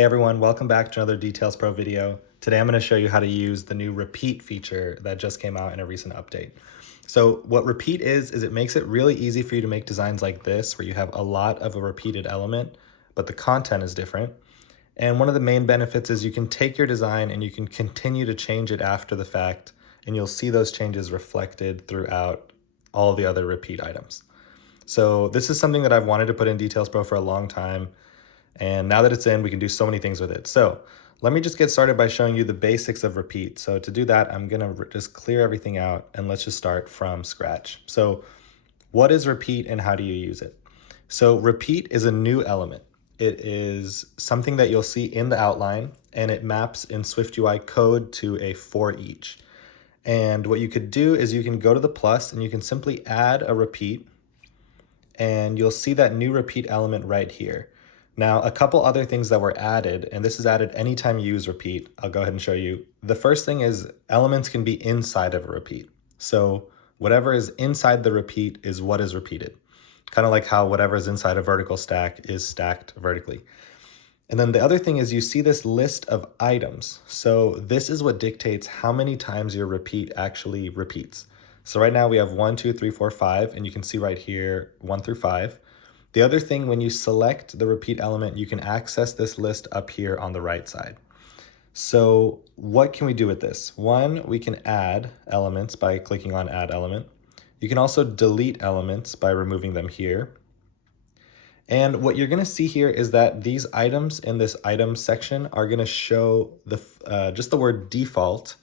Hey everyone, welcome back to another DetailsPro video. Today I'm going to show you how to use the new repeat feature that just came out in a recent update. So what repeat is it makes it really easy for you to make designs like this where you have a lot of a repeated element, but the content is different. And one of the main benefits is you can take your design and you can continue to change it after the fact, and you'll see those changes reflected throughout all the other repeat items. So this is something that I've wanted to put in DetailsPro for a long time. And now that it's in, we can do so many things with it. So let me just get started by showing you the basics of repeat. So to do that, I'm gonna just clear everything out and let's just start from scratch. So what is repeat and how do you use it? So repeat is a new element. It is something that you'll see in the outline and it maps in SwiftUI code to a ForEach. And what you could do is you can go to the plus and you can simply add a repeat and you'll see that new repeat element right here. Now, a couple other things that were added, and this is added anytime you use repeat. I'll go ahead and show you. The first thing is elements can be inside of a repeat. So whatever is inside the repeat is what is repeated. Kind of like how whatever is inside a vertical stack is stacked vertically. And then the other thing is you see this list of items. So this is what dictates how many times your repeat actually repeats. So right now we have 1, 2, 3, 4, 5, and you can see right here 1 through 5. The other thing, when you select the repeat element, you can access this list up here on the right side. So what can we do with this? One, we can add elements by clicking on add element. You can also delete elements by removing them here. And what you're gonna see here is that these items in this items section are gonna show just the word default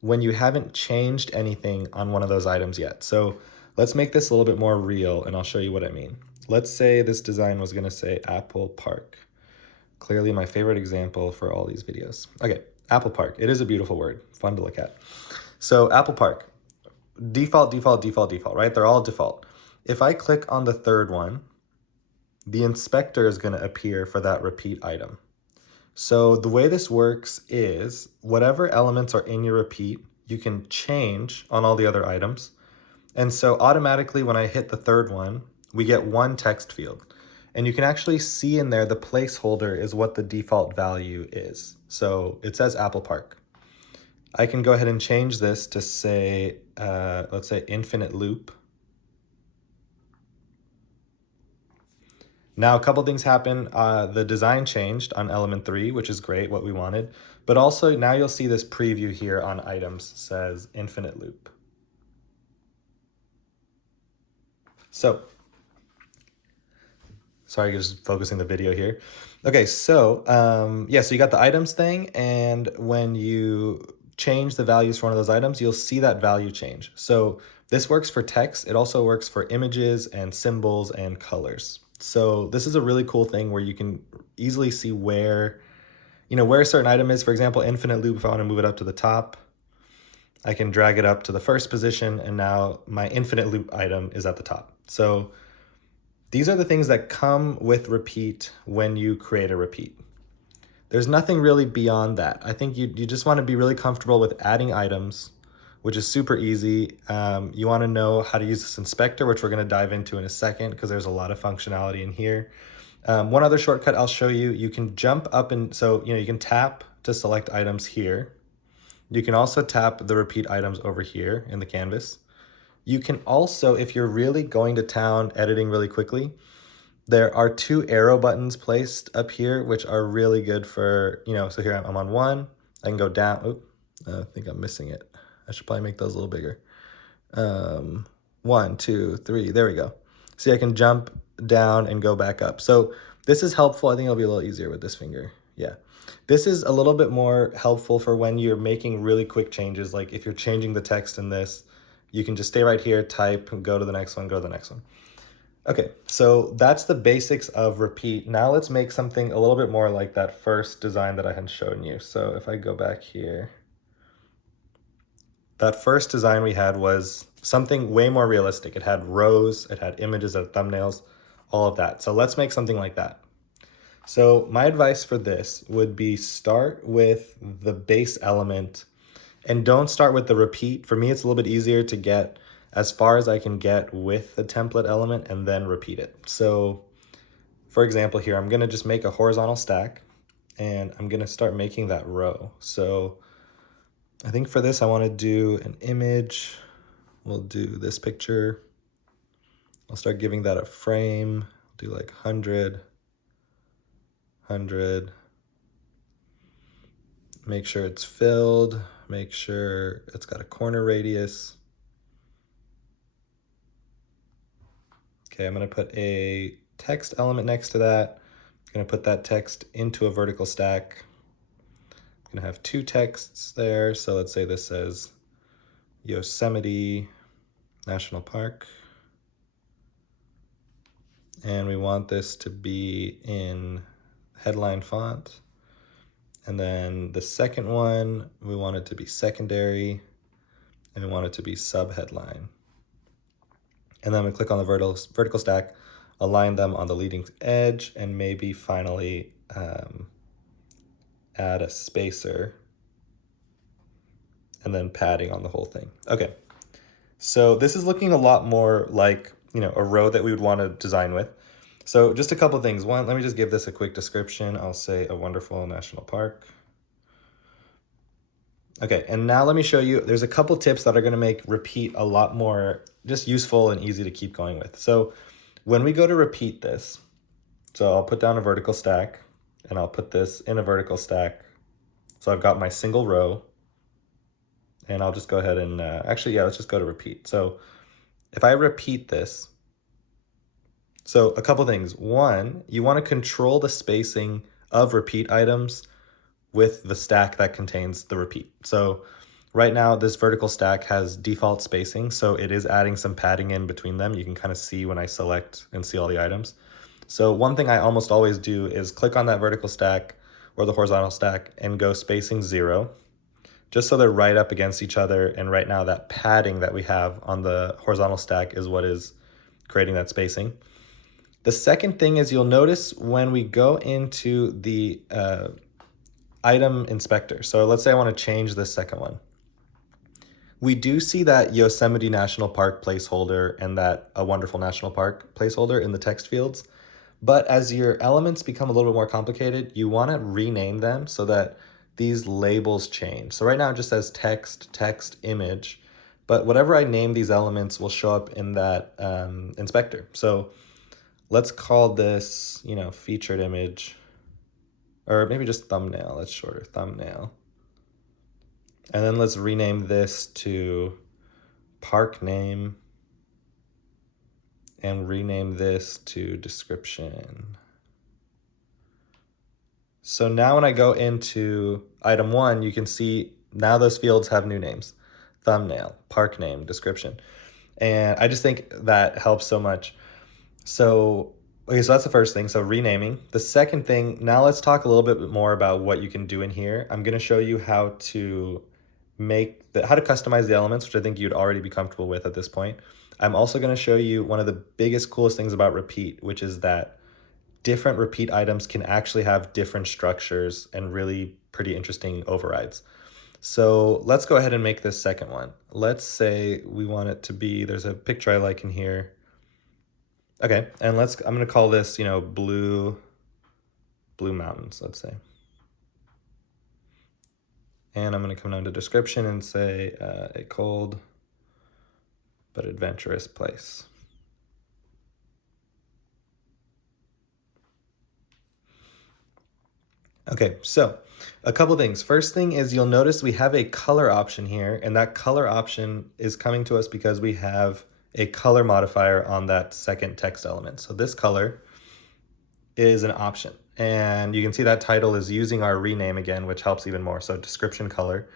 when you haven't changed anything on one of those items yet. So let's make this a little bit more real and I'll show you what I mean. Let's say this design was gonna say Apple Park. Clearly my favorite example for all these videos. Okay, Apple Park. It is a beautiful word, fun to look at. So Apple Park, default, default, default, default, right? They're all default. If I click on the third one, the inspector is gonna appear for that repeat item. So the way this works is whatever elements are in your repeat, you can change on all the other items. And so automatically when I hit the third one, we get one text field. And you can actually see in there the placeholder is what the default value is. So it says Apple Park. I can go ahead and change this to say, let's say infinite loop. Now a couple things happen. The design changed on element 3, which is great, what we wanted. But also now you'll see this preview here on items says infinite loop. So, sorry, just focusing the video here. Okay, so yeah, so you got the items thing, and when you change the values for one of those items, you'll see that value change. So this works for text. It also works for images and symbols and colors. So this is a really cool thing where you can easily see where, where a certain item is. For example, infinite loop, if I want to move it up to the top, I can drag it up to the first position, and now my infinite loop item is at the top. So these are the things that come with repeat when you create a repeat. There's nothing really beyond that. I think you just want to be really comfortable with adding items, which is super easy. You want to know how to use this inspector, which we're going to dive into in a second because there's a lot of functionality in here. One other shortcut I'll show you, you can jump up and so you can tap to select items here. You can also tap the repeat items over here in the canvas. You can also, if you're really going to town editing really quickly, there are 2 arrow buttons placed up here, which are really good for, so here I'm on 1, I can go down. Oop, I think I'm missing it. I should probably make those a little bigger. 1, 2, 3, there we go. See, I can jump down and go back up. So this is helpful. I think it'll be a little easier with this finger. Yeah. This is a little bit more helpful for when you're making really quick changes. Like if you're changing the text in this, you can just stay right here, type, go to the next one, go to the next one. Okay, so that's the basics of repeat. Now let's make something a little bit more like that first design that I had shown you. So if I go back here, that first design we had was something way more realistic. It had rows, it had images, it had thumbnails, all of that. So let's make something like that. So my advice for this would be start with the base element and don't start with the repeat. For me, it's a little bit easier to get as far as I can get with the template element and then repeat it. So for example here, I'm gonna just make a horizontal stack and I'm gonna start making that row. So I think for this, I wanna do an image. We'll do this picture. I'll start giving that a frame. Do like 100, 100. Make sure it's filled. Make sure it's got a corner radius. Okay, I'm gonna put a text element next to that. I'm gonna put that text into a vertical stack. I'm gonna have two texts there. So let's say this says Yosemite National Park. And we want this to be in headline font. And then the second one, we want it to be secondary, and we want it to be sub-headline. And then I'm gonna click on the vertical stack, align them on the leading edge, and maybe finally add a spacer, and then padding on the whole thing. Okay, so this is looking a lot more like, you know, a row that we would want to design with. So just a couple things. One, let me just give this a quick description. I'll say a wonderful national park. Okay, and now let me show you, there's a couple tips that are gonna make repeat a lot more just useful and easy to keep going with. So when we go to repeat this, so I'll put down a vertical stack and I'll put this in a vertical stack. So I've got my single row, and I'll just go ahead and actually, yeah, let's just go to repeat. So if I repeat this, so a couple things. One, you want to control the spacing of repeat items with the stack that contains the repeat. So right now this vertical stack has default spacing, so it is adding some padding in between them. You can kind of see when I select and see all the items. So one thing I almost always do is click on that vertical stack or the horizontal stack and go spacing 0, just so they're right up against each other. And right now that padding that we have on the horizontal stack is what is creating that spacing. The second thing is you'll notice when we go into the item inspector. So let's say I want to change this second one. We do see that Yosemite National Park placeholder and that a wonderful national park placeholder in the text fields. But as your elements become a little bit more complicated, you want to rename them so that these labels change. So right now it just says text, text, image, but whatever I name these elements will show up in that inspector. So let's call this, you know, featured image, or maybe just thumbnail. That's shorter, thumbnail. And then let's rename this to park name and rename this to description. So now when I go into item 1, you can see now those fields have new names: thumbnail, park name, description. And I just think that helps so much. So, okay, so that's the first thing, so renaming. The second thing, now let's talk a little bit more about what you can do in here. I'm gonna show you how to how to customize the elements, which I think you'd already be comfortable with at this point. I'm also gonna show you one of the biggest, coolest things about repeat, which is that different repeat items can actually have different structures and really pretty interesting overrides. So let's go ahead and make this second one. Let's say we want it to be, there's a picture I like in here. Okay, and I'm gonna call this, you know, blue mountains, let's say. And I'm gonna come down to description and say a cold but adventurous place. Okay, so a couple things. First thing is you'll notice we have a color option here, and that color option is coming to us because we have a color modifier on that second text element. So this color is an option. And you can see that title is using our rename again, which helps even more. So description color.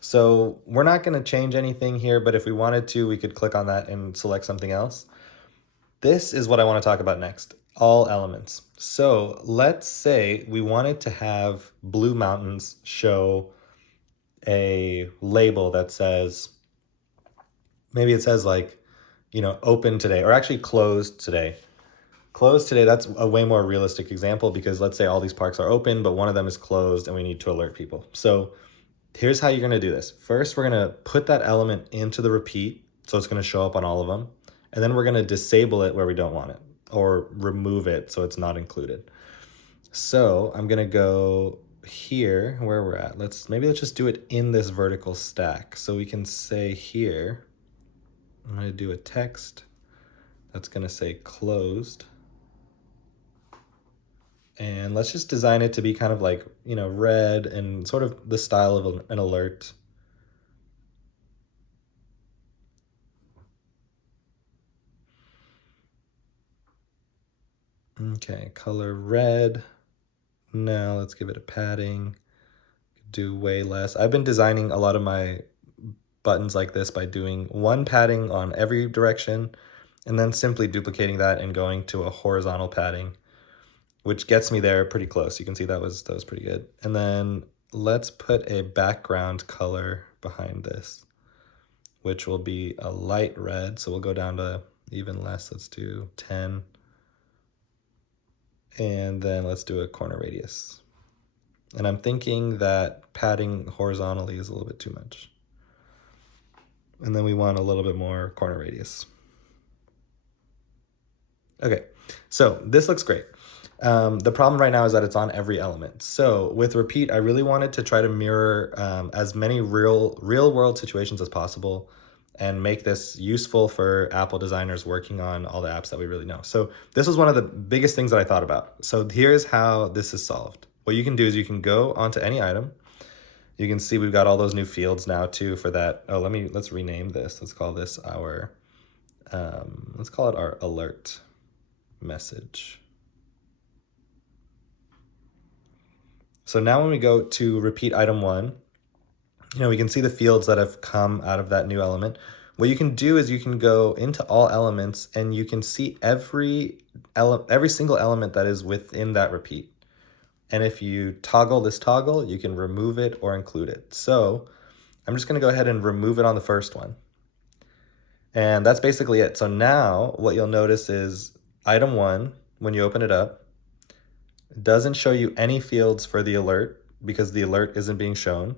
So we're not going to change anything here, but if we wanted to, we could click on that and select something else. This is what I want to talk about next, all elements. So let's say we wanted to have Blue Mountains show a label that says, maybe it says like, you know, open today, or actually closed today. Closed today, that's a way more realistic example because let's say all these parks are open, but one of them is closed and we need to alert people. So here's how you're gonna do this. First, we're gonna put that element into the repeat, so it's gonna show up on all of them. And then we're gonna disable it where we don't want it, or remove it so it's not included. So I'm gonna go here where we're at, maybe let's just do it in this vertical stack. So we can say here, I'm going to do a text that's going to say closed. And let's just design it to be kind of like, red and sort of the style of an alert. Okay, color red. Now let's give it a padding. Do way less. I've been designing a lot of my buttons like this by doing one padding on every direction and then simply duplicating that and going to a horizontal padding, which gets me there pretty close. You can see that was pretty good. And then let's put a background color behind this, which will be a light red. So we'll go down to even less. Let's do 10. And then let's do a corner radius. And I'm thinking that padding horizontally is a little bit too much. And then we want a little bit more corner radius. Okay, so this looks great. The problem right now is that it's on every element. So with repeat, I really wanted to try to mirror as many real world situations as possible and make this useful for Apple designers working on all the apps that we really know. So this was one of the biggest things that I thought about. So here's how this is solved. What you can do is you can go onto any item. You can see we've got all those new fields now too for that. Oh, let's rename this. Let's call this let's call it our alert message. So now when we go to repeat item 1, we can see the fields that have come out of that new element. What you can do is you can go into all elements and you can see every single element that is within that repeat. And if you toggle this toggle, you can remove it or include it. So I'm just going to go ahead and remove it on the first one. And that's basically it. So now what you'll notice is item 1, when you open it up, it doesn't show you any fields for the alert because the alert isn't being shown.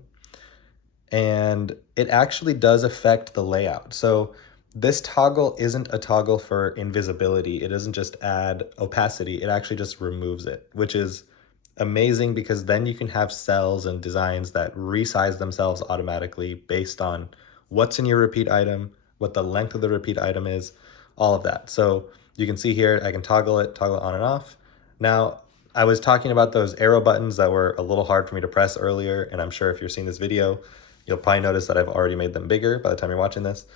And it actually does affect the layout. So this toggle isn't a toggle for invisibility. It doesn't just add opacity. It actually just removes it, which is amazing because then you can have cells and designs that resize themselves automatically based on what's in your repeat item, what the length of the repeat item is, all of that. So you can see here, I can toggle it on and off. Now, I was talking about those arrow buttons that were a little hard for me to press earlier, and I'm sure if you're seeing this video, you'll probably notice that I've already made them bigger by the time you're watching this.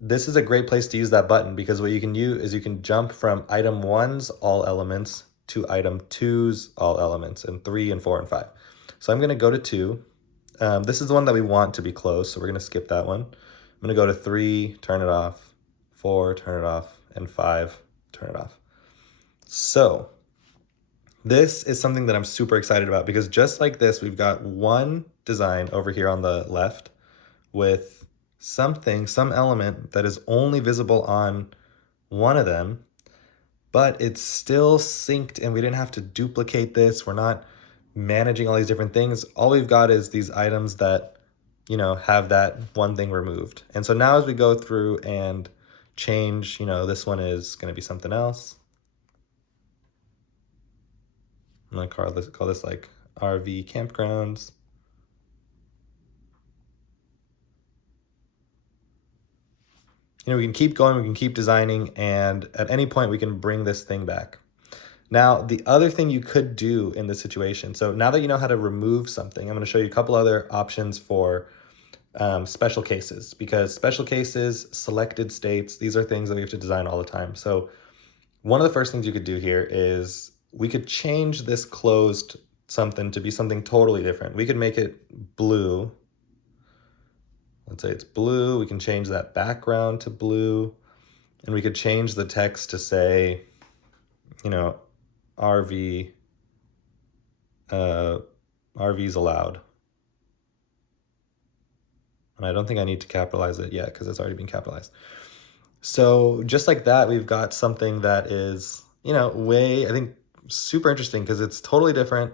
This is a great place to use that button because what you can do is you can jump from item 1's all elements to item 2's all elements, and 3 and 4 and 5. So I'm going to go to 2. This is the one that we want to be closed, so we're going to skip that one. I'm going to go to 3, turn it off, 4, turn it off, and 5, turn it off. So this is something that I'm super excited about because just like this, we've got one design over here on the left with some element that is only visible on one of them, but it's still synced and we didn't have to duplicate this. We're not managing all these different things. All we've got is these items that, have that one thing removed. And so now as we go through and change, this one is going to be something else. I'm going to call this like RV campgrounds. We can keep going, we can keep designing, and at any point we can bring this thing back. Now, the other thing you could do in this situation, so now that you know how to remove something, I'm going to show you a couple other options for special cases, because special cases, selected states, these are things that we have to design all the time. So one of the first things you could do here is we could change this closed something to be something totally different. We could make it blue. Let's say it's blue. We can change that background to blue. And we could change the text to say, RV, RVs allowed. And I don't think I need to capitalize it yet because it's already been capitalized. So just like that, we've got something that is, I think super interesting because it's totally different.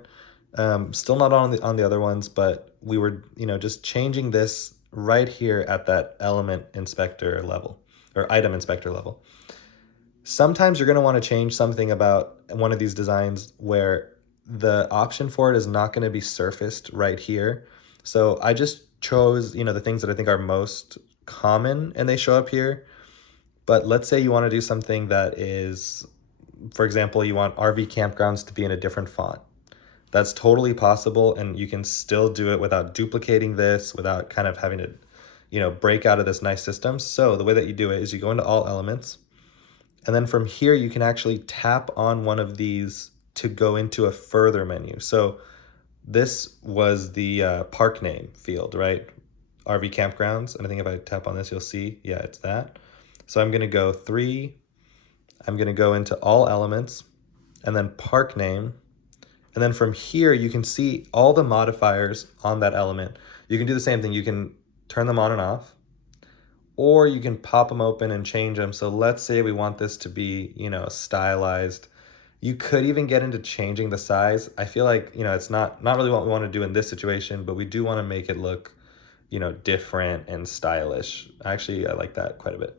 Still not on the other ones, but we were, just changing this right here at that element inspector level or item inspector level. Sometimes you're going to want to change something about one of these designs where the option for it is not going to be surfaced right here. So I just chose, the things that I think are most common and they show up here. But let's say you want to do something that is, for example, you want RV campgrounds to be in a different font. That's totally possible, and you can still do it without duplicating this, without kind of having to, break out of this nice system. So the way that you do it is you go into all elements, and then from here you can actually tap on one of these to go into a further menu. So this was the park name field, right? RV campgrounds. And I think if I tap on this, you'll see, yeah, it's that. So I'm gonna go 3, I'm gonna go into all elements, and then park name. And then from here, you can see all the modifiers on that element. You can do the same thing. You can turn them on and off, or you can pop them open and change them. So let's say we want this to be, stylized. You could even get into changing the size. I feel like, it's not really what we want to do in this situation, but we do want to make it look, different and stylish. Actually, I like that quite a bit.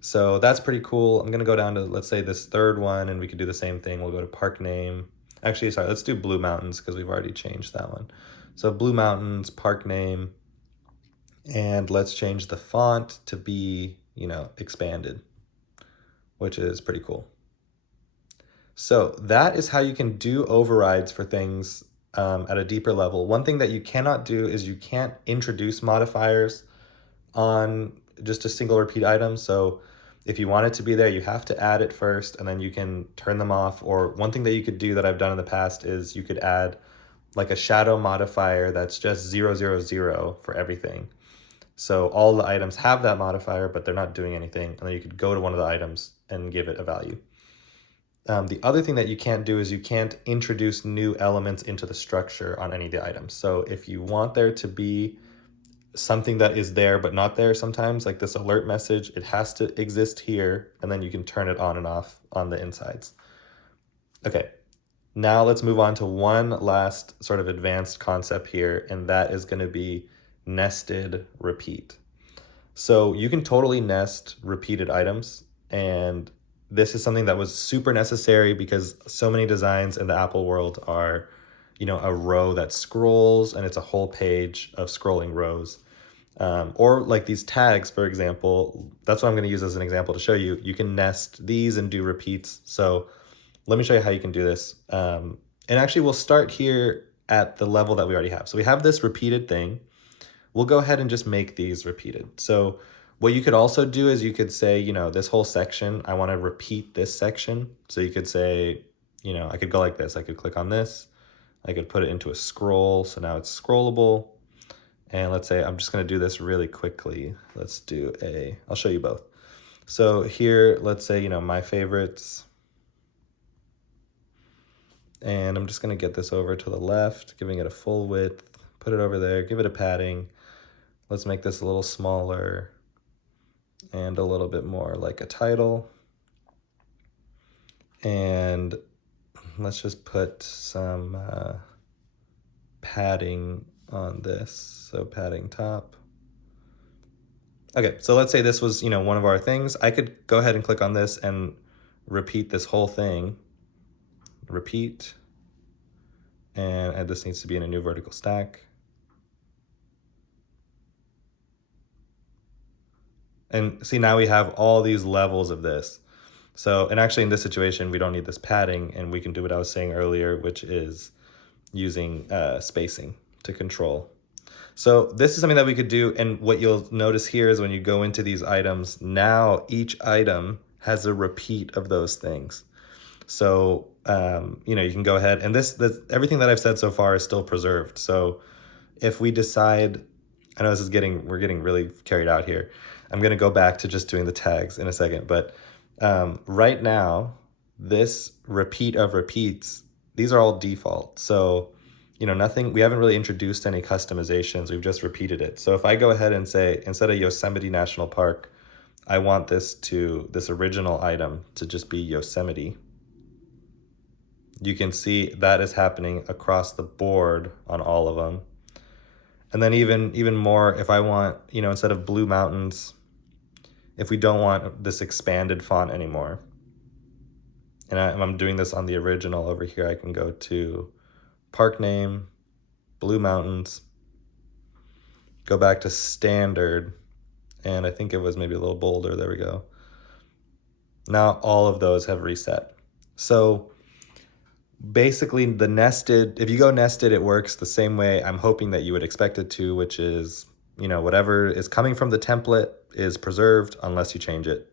So that's pretty cool. I'm going to go down to, let's say, this third one, and we could do the same thing. We'll go to park name. Actually, sorry, let's do Blue Mountains because we've already changed that one. So Blue Mountains, park name, and let's change the font to be, expanded, which is pretty cool. So that is how you can do overrides for things at a deeper level. One thing that you cannot do is you can't introduce modifiers on just a single repeat item. So if you want it to be there, you have to add it first, and then you can turn them off. Or one thing that you could do that I've done in the past is you could add like a shadow modifier that's just 000 for everything. So all the items have that modifier, but they're not doing anything. And then you could go to one of the items and give it a value. The other thing that you can't do is you can't introduce new elements into the structure on any of the items. So if you want there to be something that is there but not there sometimes, like this alert message, it has to exist here, and then you can turn it on and off on the insides. Okay, now let's move on to one last sort of advanced concept here, and that is going to be nested repeat. So you can totally nest repeated items, and this is something that was super necessary because so many designs in the Apple world are, a row that scrolls, and it's a whole page of scrolling rows. Or like these tags, for example, that's what I'm going to use as an example to show you. You can nest these and do repeats. So let me show you how you can do this. And actually, we'll start here at the level that we already have. So we have this repeated thing. We'll go ahead and just make these repeated. So what you could also do is you could say, this whole section, I want to repeat this section. So you could say, I could go like this. I could click on this. I could put it into a scroll. So now it's scrollable. And let's say I'm just going to do this really quickly. Let's do I'll show you both. So here, let's say, my favorites. And I'm just going to get this over to the left, giving it a full width, put it over there, give it a padding. Let's make this a little smaller and a little bit more like a title. And let's just put some padding on this. So padding top. Okay, so let's say this was, one of our things. I could go ahead and click on this and repeat this whole thing. Repeat. And this needs to be in a new vertical stack. And see, now we have all these levels of this. So, and actually in this situation, we don't need this padding, and we can do what I was saying earlier, which is using spacing to control. So this is something that we could do, and what you'll notice here is when you go into these items, now each item has a repeat of those things. So, you can go ahead, and this everything that I've said so far is still preserved. So if we decide, I know we're getting really carried out here. I'm going to go back to just doing the tags in a second, but right now, this repeat of repeats, these are all default. So, nothing, we haven't really introduced any customizations. We've just repeated it. So if I go ahead and say, instead of Yosemite National Park, I want this original item to just be Yosemite. You can see that is happening across the board on all of them. And then even more, if I want, instead of Blue Mountains, if we don't want this expanded font anymore, and I'm doing this on the original over here, I can go to park name, Blue Mountains, go back to standard, and I think it was maybe a little bolder, there we go. Now all of those have reset. So basically the nested, if you go nested, it works the same way I'm hoping that you would expect it to, which is, you know, whatever is coming from the template is preserved unless you change it.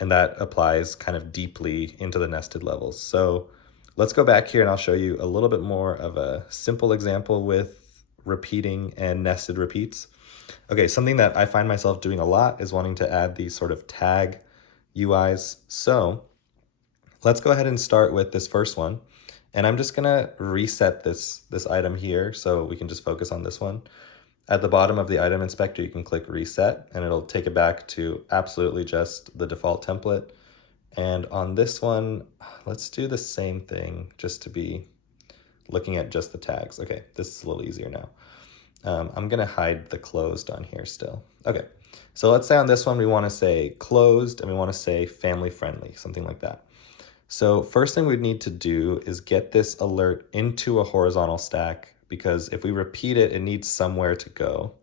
And that applies kind of deeply into the nested levels. So let's go back here and I'll show you a little bit more of a simple example with repeating and nested repeats. Okay, something that I find myself doing a lot is wanting to add these sort of tag UIs. So let's go ahead and start with this first one. And I'm just gonna reset this item here so we can just focus on this one. At the bottom of the item inspector, you can click reset and it'll take it back to absolutely just the default template. And on this one, let's do the same thing just to be looking at just the tags. Okay, this is a little easier now. I'm gonna hide the closed on here still. Okay, so let's say on this one, we wanna say closed and we wanna say family friendly, something like that. So first thing we'd need to do is get this alert into a horizontal stack, because if we repeat it, it needs somewhere to go.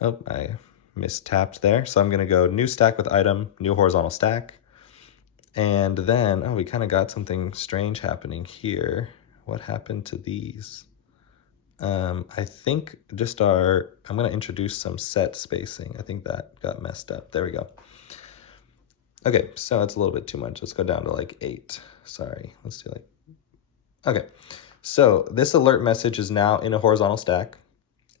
Oh, I mistapped there. So I'm gonna go new stack with item, new horizontal stack. And then, oh, we kind of got something strange happening here. What happened to these? I think just I'm gonna introduce some set spacing. I think that got messed up. There we go. Okay, so it's a little bit too much. Let's go down to like 8. Sorry, let's do like, okay. So this alert message is now in a horizontal stack.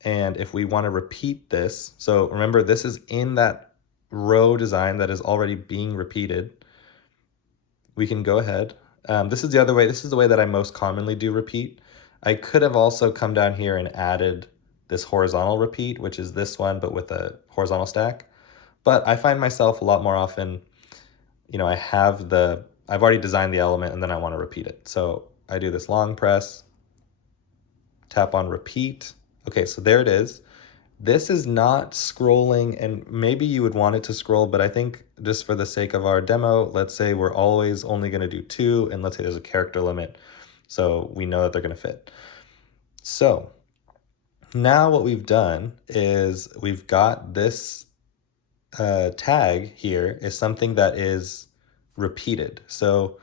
And if we want to repeat this, so remember this is in that row design that is already being repeated, we can go ahead. This is the other way, this is the way that I most commonly do repeat. I could have also come down here and added this horizontal repeat, which is this one, but with a horizontal stack. But I find myself a lot more often, you know, I've already designed the element and then I want to repeat it. So I do this long press, tap on repeat. Okay, so there it is. This is not scrolling, and maybe you would want it to scroll, but I think just for the sake of our demo, let's say we're always only going to do 2, and let's say there's a character limit, so we know that they're going to fit. So now what we've done is we've got this tag here is something that is repeated. So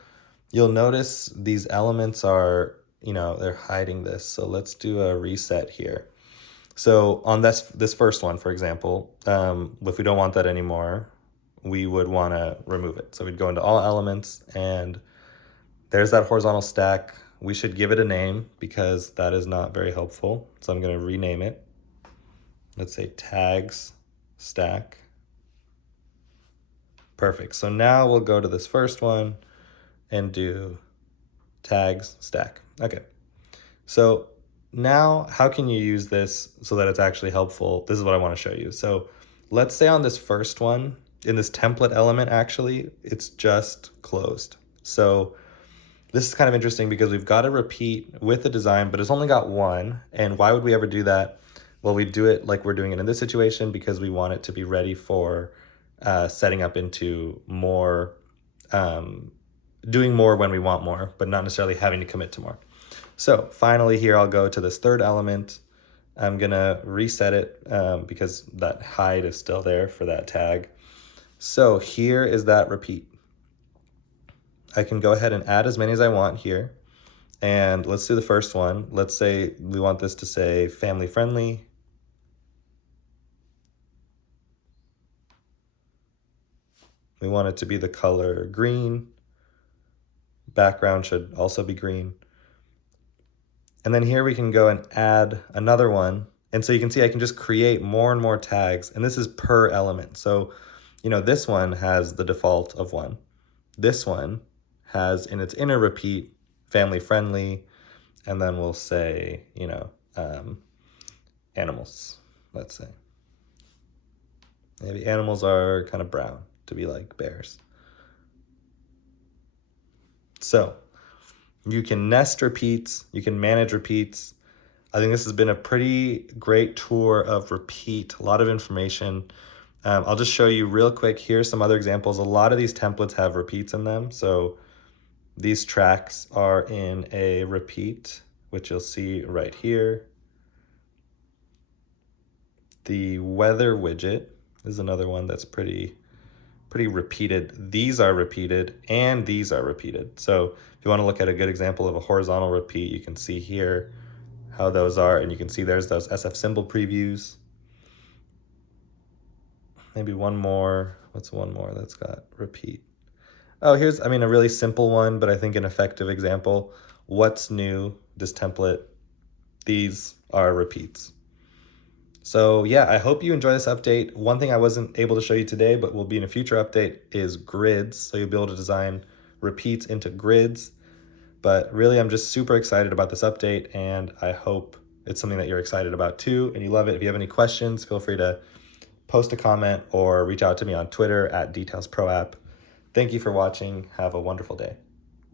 you'll notice these elements are, you know, they're hiding this. So let's do a reset here. So on this first one, for example, if we don't want that anymore, we would want to remove it. So we'd go into all elements and there's that horizontal stack. We should give it a name because that is not very helpful. So I'm going to rename it. Let's say tags stack. Perfect. So now we'll go to this first one and do tags stack. Okay. So now how can you use this so that it's actually helpful? This is what I want to show you. So let's say on this first one, in this template element, actually, it's just closed. So this is kind of interesting because we've got a repeat with the design, but it's only got 1. And why would we ever do that? Well, we do it like we're doing it in this situation because we want it to be ready for setting up into more, doing more when we want more, but not necessarily having to commit to more. So finally here, I'll go to this third element. I'm gonna reset it because that hide is still there for that tag. So here is that repeat. I can go ahead and add as many as I want here. And let's do the first one. Let's say we want this to say family friendly. We want it to be the color green. Background should also be green. And then here we can go and add another one. And so you can see I can just create more and more tags, and this is per element. So, you know, this one has the default of 1. This one has in its inner repeat, family friendly, and then we'll say, you know, animals, let's say. Maybe animals are kind of brown to be like bears. So you can nest repeats, you can manage repeats. I think this has been a pretty great tour of repeat, a lot of information. I'll just show you real quick. Here's some other examples. A lot of these templates have repeats in them. So these tracks are in a repeat which you'll see right here. The weather widget is another one that's pretty repeated. These are repeated and these are repeated. So if you want to look at a good example of a horizontal repeat, you can see here how those are, and you can see there's those SF symbol previews. Maybe one more. What's one more that's got repeat? Oh, here's, I mean, a really simple one, but I think an effective example. What's new? This template. These are repeats. So yeah, I hope you enjoy this update. One thing I wasn't able to show you today, but will be in a future update, is grids. So you'll be able to design repeats into grids. But really, I'm just super excited about this update, and I hope it's something that you're excited about too, and you love it. If you have any questions, feel free to post a comment or reach out to me on Twitter at DetailsPro app. Thank you for watching. Have a wonderful day.